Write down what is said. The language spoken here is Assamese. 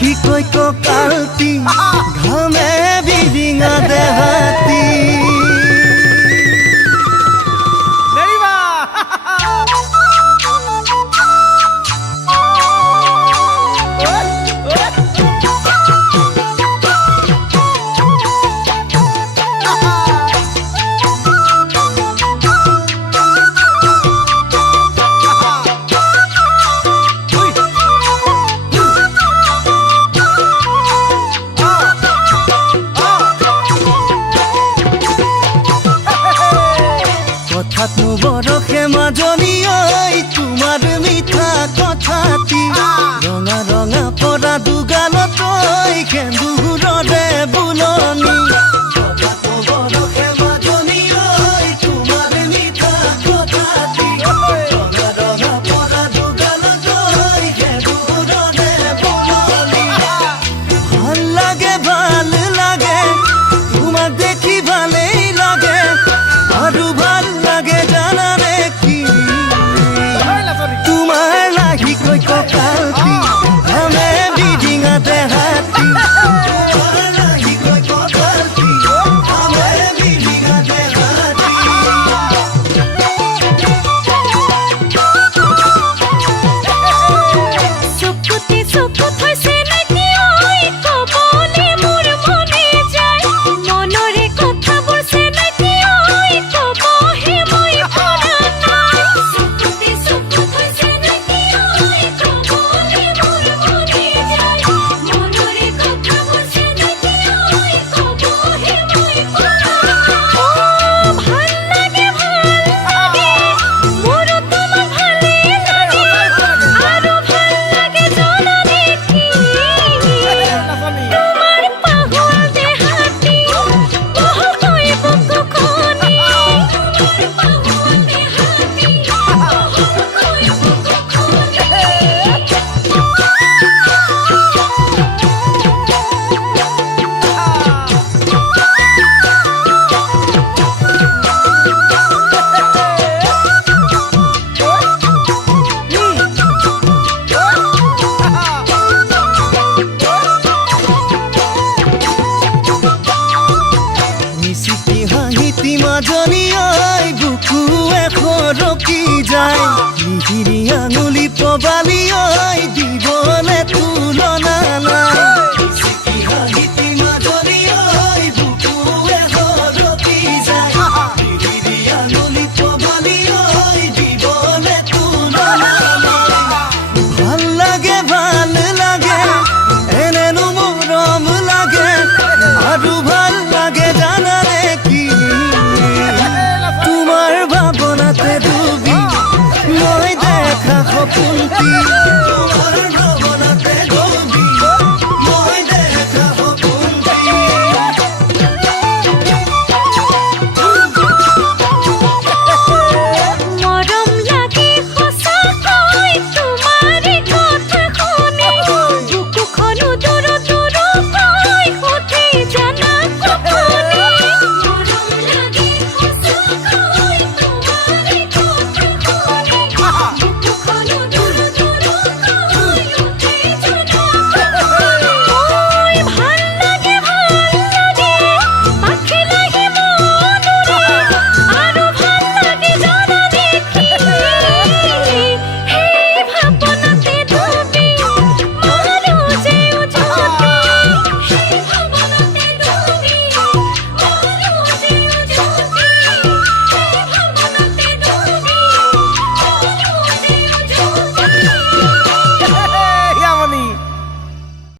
লাহি কৈ ককালতি ঘামে বিৰিঙা দেহাতি বৰষে মাজনী ঐ তোমাৰ মিঠা কথাতি ৰঙা ৰঙা পৰা দুগালত ঐ সেন্দুৰৰে বুলনি বৰষে মাজনী ঐ তোমাৰ মিঠা কথাতি ৰঙা ৰঙা পৰা দুগালত ঐ সেন্দুৰৰে বুলনি ভাল লাগে তোমাক দেখি ভালেই লাগে আৰু ভাল লাগে জানানে কি তোমাৰ লাহি কৈ ককালতি ঘামে বিৰিঙা দেহাতি তোমাৰ লাহি কৈ ককালতি ঘামে বিৰিঙা দেহাতি চকুতে চকু থৈছে নেকি ঐ কবলে মোৰ মনে যায় মনৰে কথাবোৰ চেনেকি ঐ কবহে মই পৰা নাই চকুতে চকু থৈছে নেকি ঐ কবলে মোৰ মনে যায় মনৰে কথাবোৰ চেনেকি ঐ কবহে মই পৰা নাই ভাল লাগে মোৰো তোমাক ভালে লাগে আৰু ভাল লাগে জানানে কি তোমাৰ পাহল দেহাতি বহকৈ বুকুখনি তোমাৰ পাহল দেহাতি বহকৈ মিচিকি হাঁহিতি মাজনী ঐ বুকুৱে খৰকি যায় মিহিৰি আঙুলি পবালি ঐ